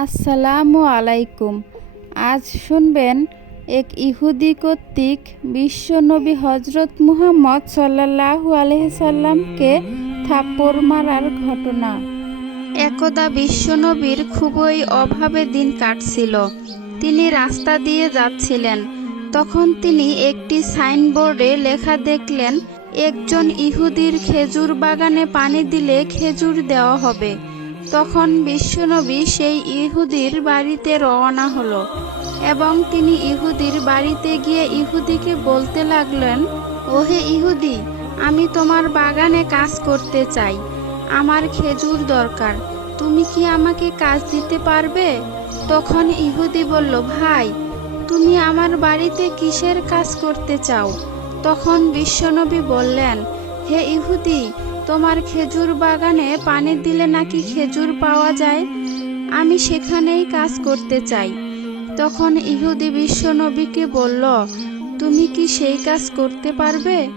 আসসালামু আলাইকুম। আজ শুনবেন এক ইহুদি কর্তৃক বিশ্বনবী হজরত মুহাম্মদ সাল্লাল্লাহু আলহিসাল্লামকে থাপ্পড় মারার ঘটনা। একদা বিশ্বনবীর খুবই অভাবে দিন কাটছিল। তিনি রাস্তা দিয়ে যাচ্ছিলেন। তখন তিনি একটি সাইনবোর্ডে লেখা দেখলেন, একজন ইহুদির খেজুর বাগানে পানি দিলে খেজুর দেওয়া হবে। তখন বিশ্বনবী সেই ইহুদির বাড়িতে রওনা হলো এবং তিনি ইহুদির বাড়িতে গিয়ে ইহুদিকে বলতে লাগলেন, ওহে ইহুদি, আমি তোমার বাগানে কাজ করতে চাই। আমার খেজুর দরকার। তুমি কি আমাকে কাজ দিতে পারবে? তখন ইহুদি বলল, ভাই, তুমি আমার বাড়িতে কিসের কাজ করতে চাও? তখন বিশ্বনবী বললেন, হে ইহুদি তোমার খেজুর বাগানে পানি দিলে নাকি খেজুর পাওয়া যায়? আমি সেখানেই কাজ করতে চাই। তখন ইহুদি বিশ্বনবীকে বলল, তুমি কি সেই কাজ করতে পারবে?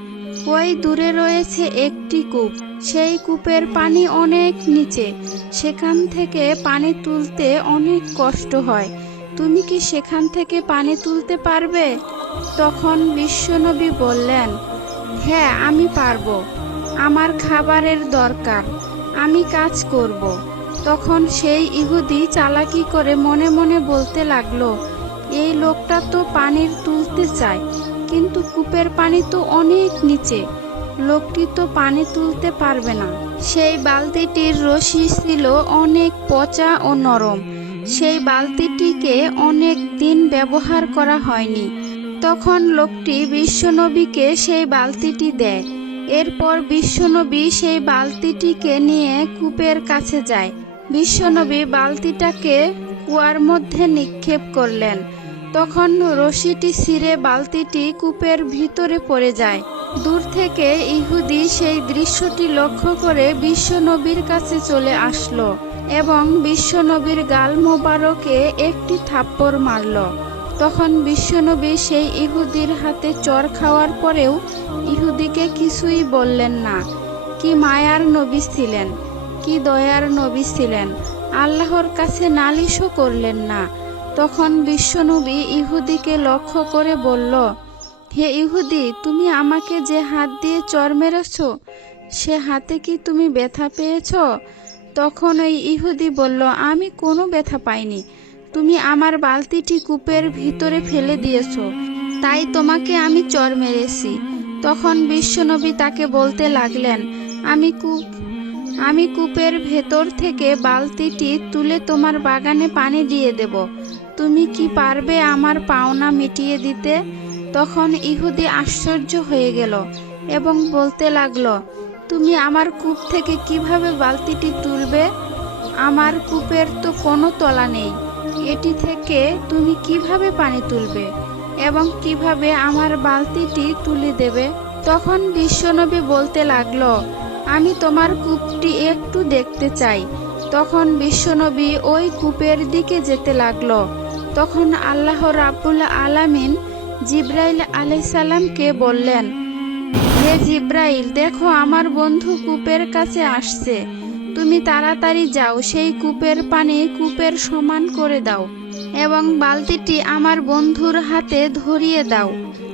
ওই দূরে রয়েছে একটি কূপ। সেই কূপের পানি অনেক নিচে। সেখান থেকে পানি তুলতে অনেক কষ্ট হয়। তুমি কি সেখান থেকে পানি তুলতে পারবে? তখন বিশ্বনবী বললেন হ্যাঁ আমি পারব। আমার খাবারের দরকার, আমি কাজ করব। তখন সেই ইহুদি চালাকি করে মনে মনে বলতে লাগল, এই লোকটা তো পানির তুলতে চায়, কিন্তু কূপের পানি তো অনেক নিচে, লোকটি তো পানি তুলতে পারবে না। সেই বালতিটির রশি ছিল অনেক পচা ও নরম। সেই বালতিটিকে অনেক দিন ব্যবহার করা হয়নি। তখন লোকটি বিশ্বনবীকে সেই বালতিটি দেয়। এরপর বিশ্বনবী সেই বালতিটিকে নিয়ে কূপের কাছে যায়। বিশ্বনবী বালতিটাকে কুয়ার মধ্যে নিক্ষেপ করলেন। তখন রশিটি ছিঁড়ে বালতিটি কূপের ভিতরে পড়ে যায়। দূর থেকে ইহুদি সেই দৃশ্যটি লক্ষ্য করে বিশ্বনবীর কাছে চলে আসলো এবং বিশ্বনবীর গাল মোবারকে একটি থাপ্পড় মারল। তখন বিশ্বনবী সেই ইহুদির হাতে চর খাওয়ার পরেও ইহুদিকে কিছুই বললেন না। কি মায়ার নবী ছিলেন, কি দয়ার নবী ছিলেন, আল্লাহর কাছে নালিশও করলেন না। তখন বিশ্বনবী ইহুদিকে লক্ষ্য করে বলল, হে ইহুদি, তুমি আমাকে যে হাত দিয়ে চর মেরেছ, সে হাতে কি তুমি ব্যথা পেয়েছ? তখন ওই ইহুদি বলল, আমি কোনো ব্যথা পাইনি। তুমি আমার বালতিটি কূপের ভিতরে ফেলে দিয়েছ। তাই তোমাকে আমি চর মেরেছি। তখন বিশ্বনবী তাকে বলতে লাগলেন, আমি কূপ, আমি কূপের ভেতর থেকে বালতিটি তুলে তোমার বাগানে পানি দিয়ে দেব। তুমি কি পারবে আমার পাওনা মিটিয়ে দিতে? তখন ইহুদি আশ্চর্য হয়ে গেল এবং বলতে লাগল, তুমি আমার কূপ থেকে কীভাবে বালতিটি তুলবে? আমার কূপের তো কোনো তলা নেই। এটি থেকে তুমি কীভাবে পানি তুলবে এবং কীভাবে আমার বালতিটি তুলে দেবে? তখন বিশ্বনবী বলতে লাগল, আমি তোমার কূপটি একটু দেখতে চাই। তখন বিশ্বনবী ওই কূপের দিকে যেতে লাগল। তখন আল্লাহ রাবুল আলামিন জিব্রাইল আলাইসাল্লামকে বললেন, হে জিব্রাইল, দেখো আমার বন্ধু কূপের কাছে আসছে। তুমি তাড়াতাড়ি যাও, সেই কূপের পানি কূপের সমান করে দাও এবং বালতিটি আমার বন্ধুর হাতে ধরিয়ে দাও।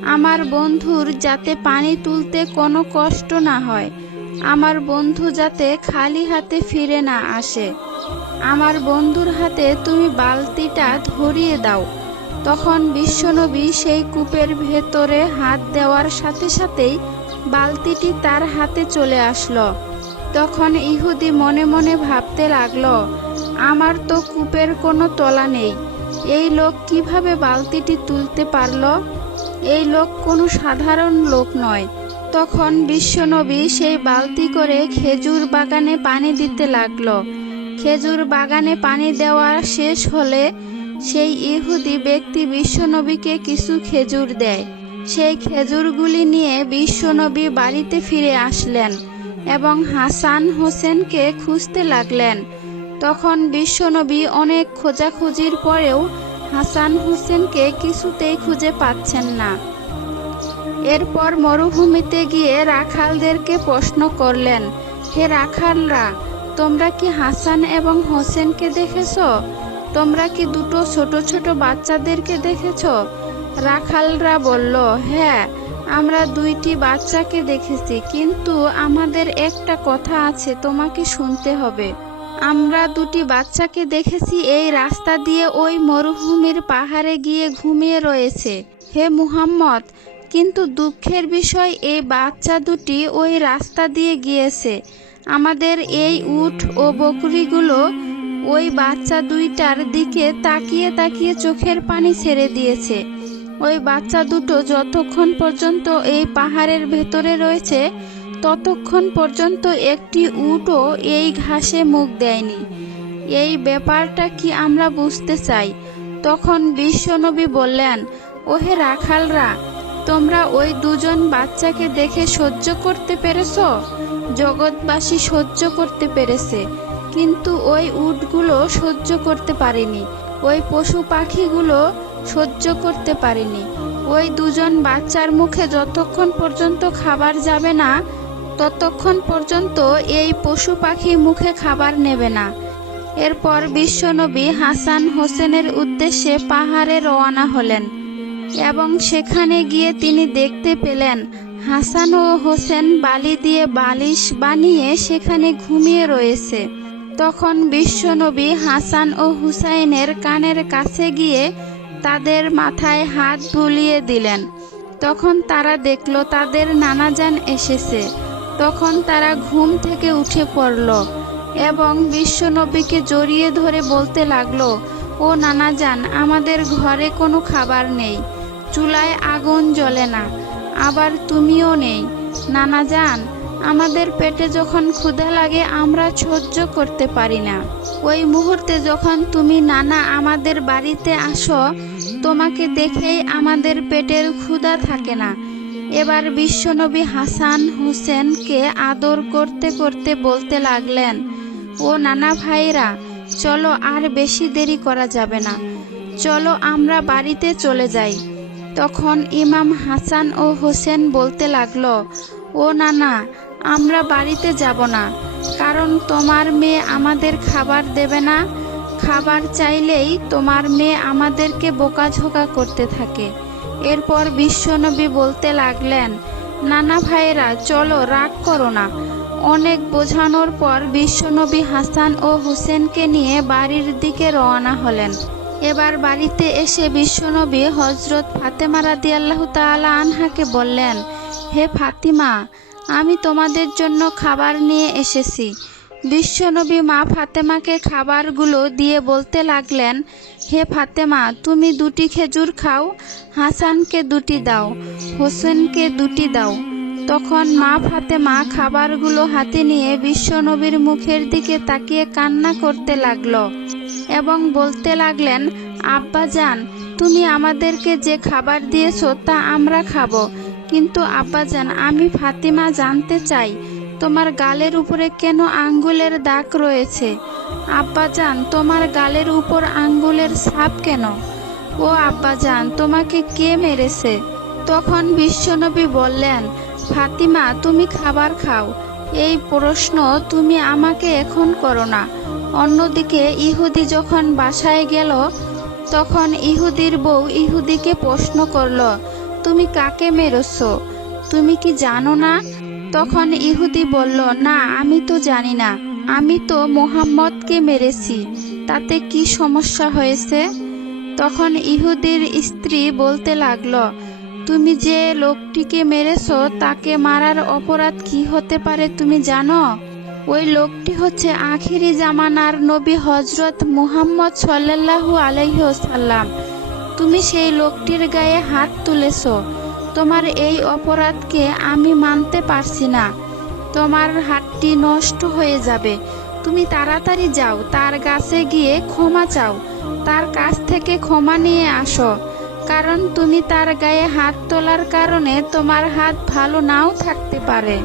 আমার বন্ধুর যাতে পানি তুলতে কোনো কষ্ট না হয়, আমার বন্ধু যাতে খালি হাতে ফিরে না আসে। আমার বন্ধুর হাতে তুমি বালতিটা ধরিয়ে দাও। তখন বিশ্বনবী সেই কূপের ভেতরে হাত দেওয়ার সাথে সাথেই বালতিটি তার হাতে চলে আসলো। তখন ইহুদি মনে মনে ভাবতে লাগল, আমার তো কূপের কোনো তলা নেই। এই লোক কীভাবে বালতিটি তুলতে পারল? এই লোক কোনো সাধারণ লোক নয়। তখন বিশ্বনবী সেই বালতি করে খেজুর বাগানে পানি দিতে লাগল। খেজুর বাগানে পানি দেওয়া শেষ হলে সেই ইহুদি ব্যক্তি বিশ্বনবীকে কিছু খেজুর দেয়। সেই খেজুরগুলি নিয়ে বিশ্বনবী বাড়িতে ফিরে আসলেন। এবং হাসান হোসেনকে খুঁজতে লাগলেন। তখন বিশ্বনবী অনেক খোঁজাখুঁজির পরেও হাসান হোসেনকে কিছুতেই খুঁজে পাচ্ছেন না। এরপর মরুভূমিতে গিয়ে রাখালদেরকে প্রশ্ন করলেন, হে রাখালরা, তোমরা কি হাসান এবং হোসেনকে দেখেছ? তোমরা কি দুটো ছোট ছোট বাচ্চাদেরকে দেখেছ? রাখালরা বলল হ্যাঁ আমরা দুইটি বাচ্চাকে দেখেছি, কিন্তু আমাদের একটা কথা আছে, তোমাকে শুনতে হবে। আমরা দুটি বাচ্চাকে দেখেছি, এই রাস্তা দিয়ে ওই মরুভূমির পাহাড়ে গিয়ে ঘুমিয়ে রয়েছে। হে মুহাম্মদ, কিন্তু দুঃখের বিষয়, এই বাচ্চা দুটি ওই রাস্তা দিয়ে গিয়েছে। আমাদের এই উট ও বকরিগুলো ওই বাচ্চা দুইটার দিকে তাকিয়ে তাকিয়ে চোখের পানি ছেড়ে দিয়েছে। ওই বাচ্চা দুটো যতক্ষণ পর্যন্ত এই পাহাড়ের ভেতরে রয়েছে, ততক্ষণ পর্যন্ত একটি উটও এই ঘাসে মুখ দেয়নি। এই ব্যাপারটা কি আমরা বুঝতে চাই? তখন বিশ্বনবী বললেন, ওহে রাখালরা, তোমরা ওই দুজন বাচ্চাকে দেখে সহ্য করতে পেরেছ? জগৎবাসী সহ্য করতে পেরেছে, কিন্তু ওই উটগুলো সহ্য করতে পারেনি। ওই পশু পাখিগুলো সহ্য করতে পারেনি। ওই দুজন বাচ্চার মুখে যতক্ষণ পর্যন্ত খাবার যাবে না, ততক্ষণ পর্যন্ত এই পশু পাখি মুখে খাবার নেবে না। এরপর বিশ্বনবী হাসান হোসেনের উদ্দেশ্যে পাহাড়ে রওনা হলেন এবং সেখানে গিয়ে তিনি দেখতে পেলেন, হাসান ও হোসেন বালি দিয়ে বালিশ বানিয়ে সেখানে ঘুমিয়ে রয়েছে। তখন বিশ্বনবী হাসান ও হুসাইনের কানের কাছে গিয়ে তাদের মাথায় হাত বুলিয়ে দিলেন। তখন তারা দেখল তাদের নানাজান এসেছে। তখন তারা ঘুম থেকে উঠে পড়ল এবং বিশ্বনবীকে জড়িয়ে ধরে বলতে লাগল, ও নানাজান, আমাদের ঘরে কোনো খাবার নেই। চুলায় আগুন জ্বলে না, আবার তুমিও নেই। নানাজান, আমাদের পেটে যখন ক্ষুধা লাগে আমরা সহ্য করতে পারি না। ওই মুহূর্তে যখন তুমি নানা আমাদের বাড়িতে আসো তোমাকে দেখেই আমাদের পেটের ক্ষুধা থাকে না। এবার বিশ্বনবী হাসান হোসেনকে আদর করতে করতে বলতে লাগলেন, ও নানা ভাইরা চলো আর বেশি দেরি করা যাবে না। চলো আমরা বাড়িতে চলে যাই। তখন ইমাম হাসান ও হোসেন বলতে লাগল, ও নানা, আমরা বাড়িতে যাব না, কারণ তোমার মেয়ে আমাদের খাবার দেবে না খাবার চাইলেই তোমার মেয়ে আমাদেরকে বোকাঝোকা করতে থাকে। এরপর বিশ্বনবী বলতে লাগলেন, নানা ভাইয়েরা, চলো রাগ করো না। অনেক বোঝানোর পর বিশ্বনবী হাসান ও হোসেনকে নিয়ে বাড়ির দিকে রওনা হলেন। এবার বাড়িতে এসে বিশ্বনবী হজরত ফাতেমা রাদি আল্লাহ তালা আনহাকে বললেন, হে ফাতিমা, আমি তোমাদের জন্য খাবার নিয়ে এসেছি। বিশ্বনবী মা ফাতেমাকে খাবারগুলো দিয়ে বলতে লাগলেন, হে ফাতেমা, তুমি দুটি খেজুর খাও, হাসানকে দুটি দাও, হোসেনকে দুটি দাও। তখন মা ফাতেমা খাবারগুলো হাতে নিয়ে বিশ্বনবীর মুখের দিকে তাকিয়ে কান্না করতে লাগল এবং বলতে লাগলেন, আব্বা যান তুমি আমাদেরকে যে খাবার দিয়েছ তা আমরা খাব, কিন্তু আব্বাজান আমি ফাতিমা জানতে চাই তোমার গালের উপরে কেন আঙ্গুলের দাগ রয়েছে? আব্বাজান, তোমার গালের উপর আঙ্গুলের ছাপ কেন? ও আব্বাজান, তোমাকে কে মেরেছে? তখন বিশ্বনবী বললেন, ফাতিমা, তুমি খাবার খাও। এই প্রশ্ন তুমি আমাকে এখন করো না। অন্যদিকে ইহুদি যখন বাসায় গেল, তখন ইহুদির বউ ইহুদিকে প্রশ্ন করল, তুমি কাকে মেরেছ? তুমি কি জানো না? তখন ইহুদি বলল, না, আমি তো জানি না। আমি তো মোহাম্মদকে মেরেছি। তাতে কি সমস্যা হয়েছে? তখন ইহুদির স্ত্রী বলতে লাগল, তুমি যে লোকটিকে মেরেছ, তাকে মারার অপরাধ কি হতে পারে তুমি জানো? ওই লোকটি হচ্ছে আখিরি জামানার নবী হজরত মুহাম্মদ সাল্লাল্লাহু আলাইসাল্লাম তুমি সেই লোকটির গায়ে হাত তুলেছ। তোমার এই অপরাধকে আমি মানতে পারছি না। তোমার হাতটি নষ্ট হয়ে যাবে। তুমি তাড়াতাড়ি যাও, তার কাছে গিয়ে ক্ষমা চাও, তার কাছ থেকে ক্ষমা নিয়ে আসো। কারণ তুমি তার গায়ে হাত তোলার কারণে তোমার হাত ভালো নাও থাকতে পারে।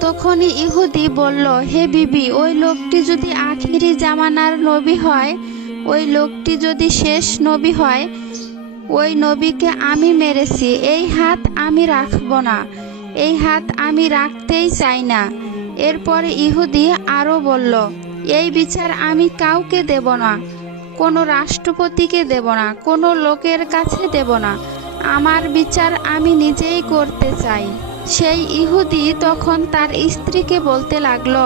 তখনই ইহুদি বলল, হে বিবি, ওই লোকটি যদি আখিরি জামানার নবী হয়, ওই লোকটি যদি শেষ নবী হয় ওই নবীকে আমি মেরেছি, এই হাত আমি রাখব না, এই হাত আমি রাখতেই চাই না। এরপর ইহুদি আরও বলল, এই বিচার আমি কাউকে দেব না, কোনো রাষ্ট্রপতিকে দেব না, কোনো লোকের কাছে দেব না। আমার বিচার আমি নিজেই করতে চাই। সেই ইহুদি তখন তার স্ত্রীকে বলতে লাগল,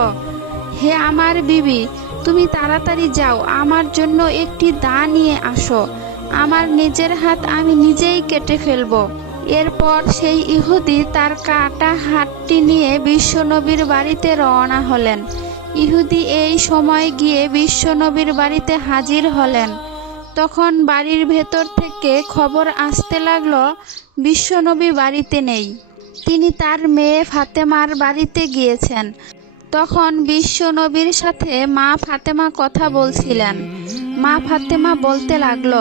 হে আমার বিবি, তুমি তাড়াতাড়ি যাও, আমার জন্য একটি দা নিয়ে আসো। আমার নিজের হাত আমি নিজেই কেটে ফেলব। এরপর সেই ইহুদি তার কাটা হাতটি নিয়ে বিশ্বনবীর বাড়িতে রওনা হলেন। ইহুদি এই সময় গিয়ে বিশ্বনবীর বাড়িতে হাজির হলেন। তখন বাড়ির ভেতর থেকে খবর আসতে লাগল বিশ্বনবী বাড়িতে নেই। তিনি তার মেয়ে ফাতেমার বাড়িতে গিয়েছেন। তখন বিশ্বনবীর সাথে মা ফাতেমা কথা বলছিলেন। মা ফাতেমা বলতে লাগল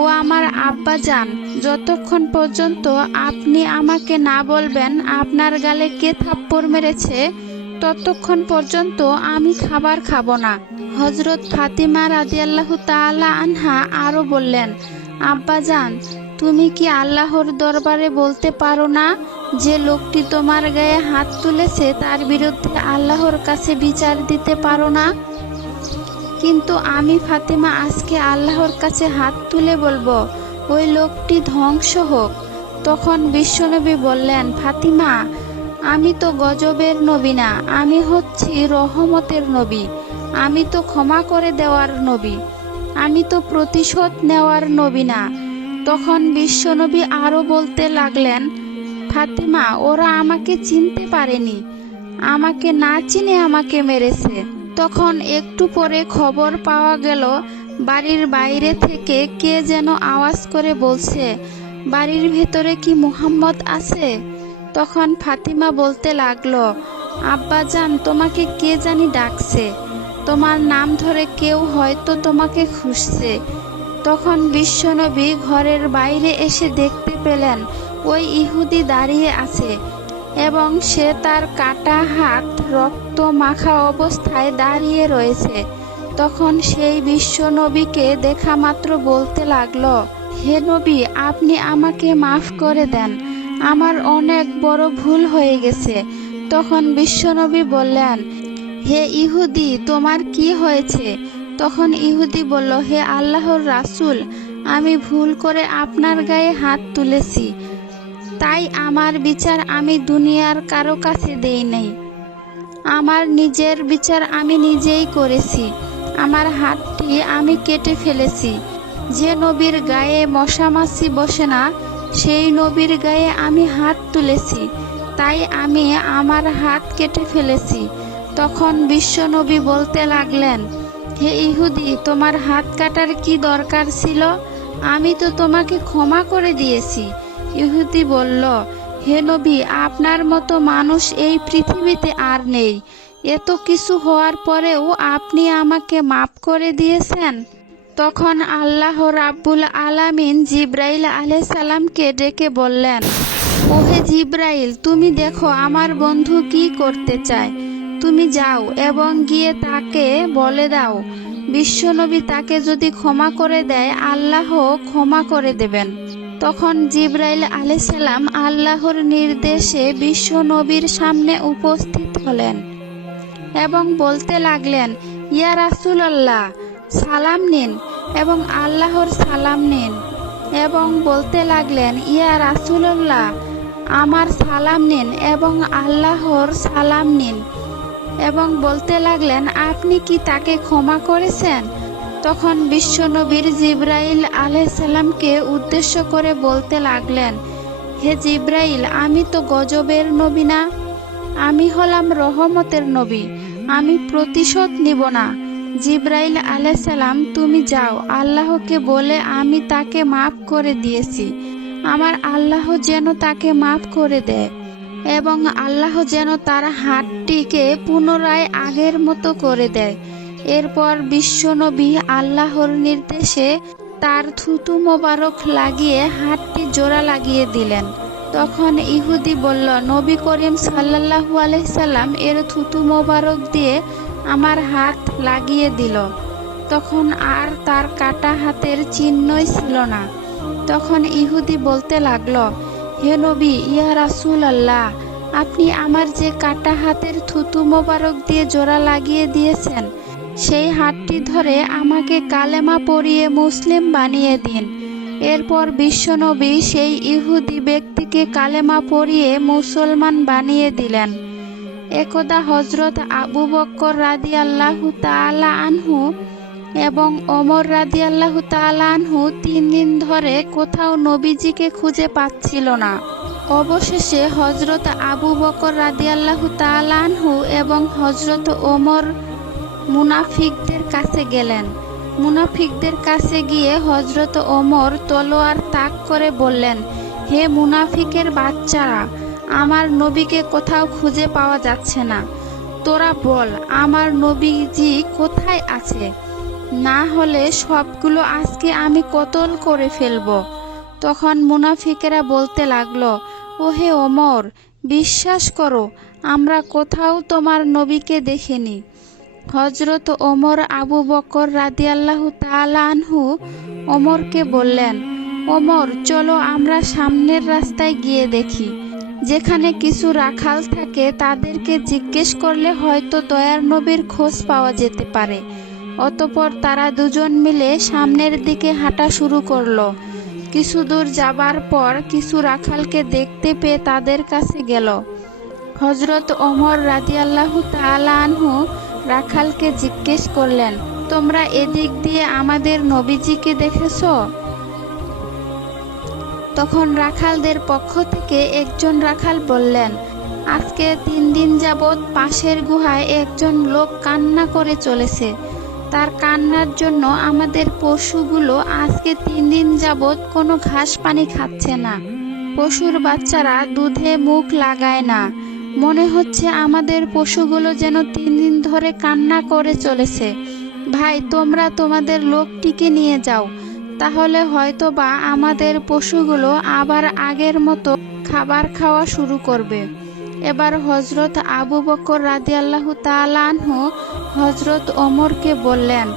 ও আমার আব্বা যান যতক্ষণ পর্যন্ত আপনি আমাকে না বলবেন আপনার গালে কে থাপ্পড় মেরেছে, ততক্ষণ পর্যন্ত আমি খাবার খাব না। হজরত ফাতিমা রাদিয়াল্লাহ তাআলা আনহা আরও বললেন আব্বা যান তুমি কি আল্লাহর দরবারে বলতে পারো না যে লোকটি তোমার গায়ে হাত তুলেছে, তার বিরুদ্ধে আল্লাহর কাছে বিচার দিতে পারো না? কিন্তু আমি ফাতেমা আজকে আল্লাহর কাছে হাত তুলে বলব, ওই লোকটি ধ্বংস হোক। তখন বিশ্বনবী বললেন, ফাতিমা, আমি তো গজবের নবী না, আমি হচ্ছি রহমতের নবী। আমি তো ক্ষমা করে দেওয়ার নবী, আমি তো প্রতিশোধ নেওয়ার নবী না। তখন বিশ্বনবী আরও বলতে লাগলেন, ফাতিমা, ওরা আমাকে চিনতে পারেনি। আমাকে না চিনে আমাকে মেরেছে। তখন একটু পরে খবর পাওয়া গেল, বাড়ির বাইরে থেকে কে যেন আওয়াজ করে বলছে, বাড়ির ভেতরে কি মুহাম্মদ আছে? তখন ফাতিমা বলতে লাগল, আব্বাজান, তোমাকে কে জানি ডাকছে? তোমার নাম ধরে কেউ হয়তো তোমাকে খুঁজছে। তখন বিশ্বনবী ঘরের বাইরে এসে দেখতে পেলেন, ওই ইহুদি দাঁড়িয়ে আছে এবং সে তার কাটা হাত রক্ত মাখা অবস্থায় দাঁড়িয়ে রয়েছে। তখন সেই বিশ্ব নবীকে দেখা মাত্র বলতে লাগল, হে নবী, আপনি আমাকে মাফ করে দেন। আমার অনেক বড় ভুল হয়ে গেছে। তখন বিশ্বনবী বললেন, হে ইহুদি, তোমার কি হয়েছে? তখন ইহুদি বলল, হে আল্লাহর রাসূল, আমি ভুল করে আপনার গায়ে হাত তুলেছি। তাই আমার বিচার আমি দুনিয়ার কারও কাছে দেই নাই। আমার নিজের বিচার আমি নিজেই করেছি। আমার হাতটি আমি কেটে ফেলেছি। যে নবীর গায়ে মশামাছি বসে না, সেই নবীর গায়ে আমি হাত তুলেছি। তাই আমি আমার হাত কেটে ফেলেছি। তখন বিশ্বনবী বলতে লাগলেন, হে ইহুদি, তোমার হাত কাটার কি দরকার ছিল? আমি তো তোমাকে ক্ষমা করে দিয়েছি। ইহুদি বলল হে নবী, আপনার মতো মানুষ এই পৃথিবীতে আর নেই। এত কিছু হওয়ার পরেও আপনি আমাকে মাফ করে দিয়েছেন। তখন আল্লাহ রাব্বুল আলামিন জিব্রাইল সালামকে ডেকে বললেন, ওহে জিব্রাইল, তুমি দেখো আমার বন্ধু কি করতে চায়। তুমি যাও এবং গিয়ে তাকে বলে দাও। বিশ্বনবী তাকে যদি ক্ষমা করে দেয়, আল্লাহ ক্ষমা করে দেবেন। তখন জিব্রাইল আলাইসাল্লাম আল্লাহর নির্দেশে বিশ্ব নবীর সামনে উপস্থিত হলেন এবং বলতে লাগলেন, ইয়া রাসূলুল্লাহ, সালাম নিন এবং আল্লাহর সালাম নিন। এবং বলতে লাগলেন, ইয়া রাসূলুল্লাহ, আমার সালাম নিন এবং আল্লাহর সালাম নিন। এবং বলতে লাগলেন, আপনি কি তাকে ক্ষমা করেছেন? তখন বিশ্বনবীর জিব্রাইল আলাইসাল্লামকে উদ্দেশ্য করে বলতে লাগলেন, হে জিব্রাইল, আমি তো গজবের নবী না। আমি হলাম রহমতের নবী। আমি প্রতিশোধ নিব না। জিব্রাইল আলাইসাল্লাম তুমি যাও। আল্লাহকে বলে আমি তাকে মাফ করে দিয়েছি। আমার আল্লাহ যেন তাকে মাফ করে দেয় এবং আল্লাহ যেন তার হাতটিকে পুনরায় আগের মতো করে দেয়। এরপর বিশ্বনবী আল্লাহর নির্দেশে তার থুতু মোবারক লাগিয়ে হাতটি জোড়া লাগিয়ে দিলেন। তখন ইহুদি বলল, নবী করিম সাল্লাহু আলাইসাল্লাম এর থুতু মোবারক দিয়ে আমার হাত লাগিয়ে দিল। তখন আর তার কাটা হাতের চিহ্নই ছিল না। তখন ইহুদি বলতে লাগল, হে নবী, ইয়া রাসূল আল্লাহ আপনি আমার যে কাটা হাতের থুতু মোবারক দিয়ে জোড়া লাগিয়ে দিয়েছেন সেই হাতটি ধরে আমাকে কালেমা পরিয়ে মুসলিম বানিয়ে দিন। এরপর বিশ্বনবী সেই ইহুদি ব্যক্তিকে কালেমা পরিয়ে মুসলমান বানিয়ে দিলেন। একদা হজরত আবু বক্কর রাদি আল্লাহু তালা আনহু এবং অমর রাদি আল্লাহু তালা আনহু তিন দিন ধরে কোথাও নবীজিকে খুঁজে পাচ্ছিল না। অবশেষে হজরত আবু বকর রাদি আল্লাহু তালা আনহু এবং হজরত ওমর মুনাফিকদের কাছে গেলেন। মুনাফিকদের কাছে গিয়ে হজরত ওমর তলোয়ার তাক করে বললেন, হে মুনাফিকের বাচ্চারা, আমার নবীকে কোথাও খুঁজে পাওয়া যাচ্ছে না। তোরা বল, আমার নবীজি কোথায় আছে? না হলে সবগুলো আজকে আমি কতল করে ফেলব? তখন মুনাফিকেরা বলতে লাগল, ওহে ওমর, বিশ্বাস করো, আমরা কোথাও তোমার নবীকে দেখিনি। হজরত ওমর আবু বকর রাদিয়াল্লাহু আনহু ওমরকে বললেন, ওমর, চলো আমরা সামনের রাস্তায় গিয়ে দেখি। যেখানে কিছু রাখাল থাকে, তাদেরকে জিজ্ঞেস করলে হয়তো দয়ার নবীর খোঁজ পাওয়া যেতে পারে। অতপর তারা দুজন মিলে সামনের দিকে হাঁটা শুরু করল। কিছু দূর যাবার পর কিছু রাখালকে দেখতে পেয়ে তাদের কাছে গেল। হজরত ওমর রাদিয়াল্লাহু তাআলা আনহু রাখালকে জিজ্ঞেস করলেন, তোমরা এদিক দিয়ে আমাদের নবীজিকে দেখেছ? তখন রাখালদের পক্ষ থেকে একজন রাখাল বললেন, আজকে তিন দিন যাবৎ পাশের গুহায় একজন লোক কান্না করে চলেছে। তার কান্নার জন্য আমাদের পশুগুলো আজকে তিন দিন যাবৎ কোনো ঘাস পানি খাচ্ছে না। পশুর বাচ্চারা দুধে মুখ লাগায় না। মনে হচ্ছে আমাদের পশুগুলো যেন তিন ধরে কান্না করে চলেছে। ভাই, তোমরা তোমাদের লোকটিকে নিয়ে যাও। তাহলে হয়তো বা আমাদের পশুগুলো আবার আগের মতো খাবার খাওয়া শুরু করবে। এবার হজরত আবু বকর রাদি আল্লাহ তালানহু হজরত ওমরকে বললেন,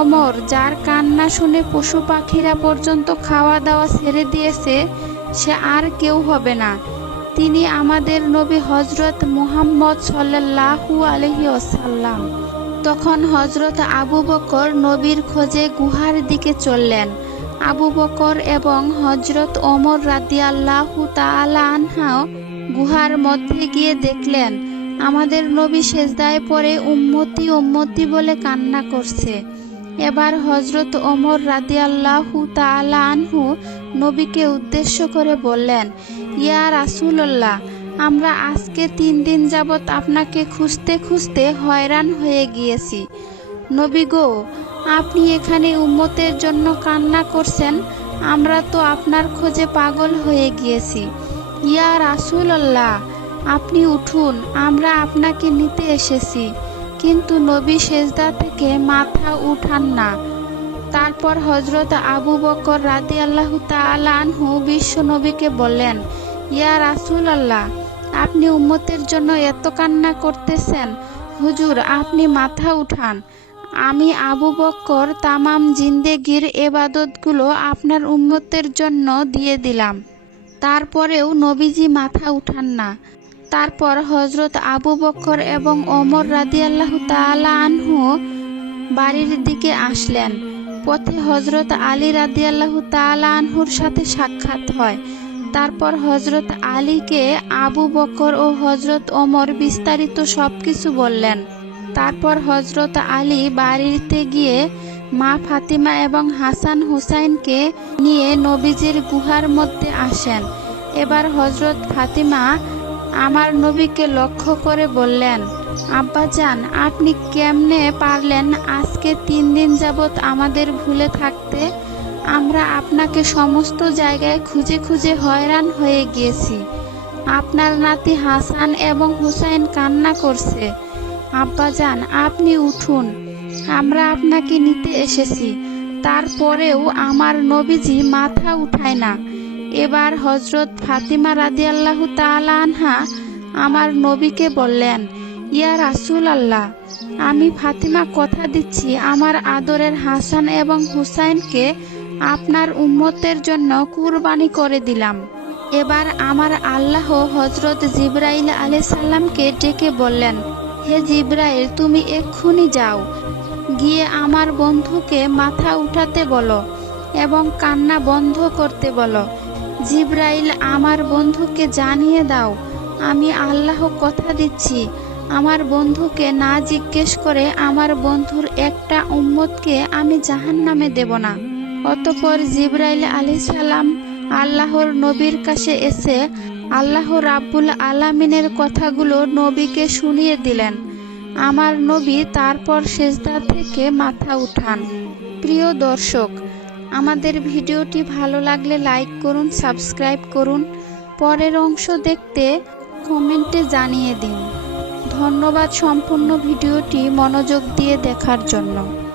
ওমর, যার কান্না শুনে পশু পাখিরা পর্যন্ত খাওয়া দাওয়া ছেড়ে দিয়েছে, সে আর কেউ হবে না। তিনি আমাদের নবী হজরত মুহাম্মদ সাল্লাহু আলহি ওসাল্লাম তখন হজরত আবু বকর নবীর খোঁজে গুহার দিকে চললেন। আবু বকর এবং হজরত ওমর রাদিয়াল্লাহু তাআলা গুহার মধ্যে গিয়ে দেখলেন, আমাদের নবী সেজদায় পরে উম্মতি উম্মতি বলে কান্না করছে। এবার হজরত ওমর রাদিয়াল্লাহু তাআলা আনহু নবীকে উদ্দেশ্য করে বললেন, ইয়া রাসূলুল্লাহ, আমরা আজকে তিন দিন যাবৎ আপনাকে খুঁজতে খুঁজতে হয়রান হয়ে গিয়েছি। নবী গো, আপনি এখানে উম্মতের জন্য কান্না করছেন, আমরা তো আপনার খোঁজে পাগল হয়ে গিয়েছি। ইয়া রাসূলুল্লাহ, আপনি উঠুন, আমরা আপনাকে নিতে এসেছি। কিন্তু নবী সেজদা থেকে মাথা উঠান না। তারপর হজরত আবু বকর রাদি আল্লাহ আনহু বিশ্ব নবীকে বললেন, ইয়া রাসুল আল্লাহ আপনি উম্মতের জন্য এত কান্না করতেছেন। হুজুর, আপনি মাথা উঠান। আমি আবু বক্কর তামাম জিন্দেগির এবাদতগুলো আপনার উম্মতের জন্য দিয়ে দিলাম। তারপরেও নবীজি মাথা উঠান না। তারপর হজরত আবু বক্কর এবং ওমর রাদিয়াল্লাহু তাআলা আনহু বাড়ির দিকে আসলেন। পথে হজরত আলী রাদিয়াল্লাহু তাআলা আনহুর সাথে সাক্ষাৎ হয়। তারপর হজরত আলীকে আবু বকর ও হজরত ওমর বিস্তারিত সব কিছু বললেন। তারপর হজরত আলী বাড়িতে গিয়ে মা ফাতিমা এবং হাসান হুসাইনকে নিয়ে নবীজির গুহার মধ্যে আসেন। এবার হজরত ফাতিমা আমার নবীকে লক্ষ্য করে বললেন, আব্বাজান, আপনি কেমনে পারলেন আজকে তিন দিন যাবৎ আমাদের ভুলে থাকতে? আমরা আপনাকে সমস্ত জায়গায় খুঁজে খুঁজে হয়রান হয়ে গিয়েছি। আপনার নাতি হাসান এবং হুসাইন কান্না করছে। আব্বাজান, আপনি উঠুন। আমরা আপনাকে নিতে এসেছি। তারপরেও আমার নবীজি মাথা উঠায় না। এবার হজরত ফাতিমা রাদিয়াল্লাহু তাআলা আনহা আমার নবীকে বললেন, ইয়া রাসুল আল্লাহ আমি ফাতিমা কথা দিচ্ছি আমার আদরের হাসান এবং হুসাইনকে আপনার উম্মতের জন্য কুরবানি করে দিলাম। এবার আমার আল্লাহ হজরত জিব্রাইল আলাইসাল্লামকে ডেকে বললেন, হে জিব্রাইল, তুমি এক্ষুনি যাও, গিয়ে আমার বন্ধুকে মাথা উঠাতে বলো এবং কান্না বন্ধ করতে বলো। জিব্রাইল, আমার বন্ধুকে জানিয়ে দাও। আমি আল্লাহ কথা দিচ্ছি। আমার বন্ধুকে না জিজ্ঞেস করে আমার বন্ধুর একটা উম্মতকে আমি জাহান্নামে দেব না। অতপর জিব্রাইল আলী সালাম আল্লাহর নবীর কাছে এসে আল্লাহ রাব্বুল আলামিনের কথাগুলো নবীকে শুনিয়ে দিলেন। আমার নবী তারপর সেজদা থেকে মাথা উঠান। প্রিয় দর্শক আমাদের ভিডিওটি ভালো লাগলে লাইক করুন, সাবস্ক্রাইব করুন। পরের অংশ দেখতে কমেন্টে জানিয়ে দিন। ধন্যবাদ সম্পূর্ণ ভিডিওটি মনোযোগ দিয়ে দেখার জন্য।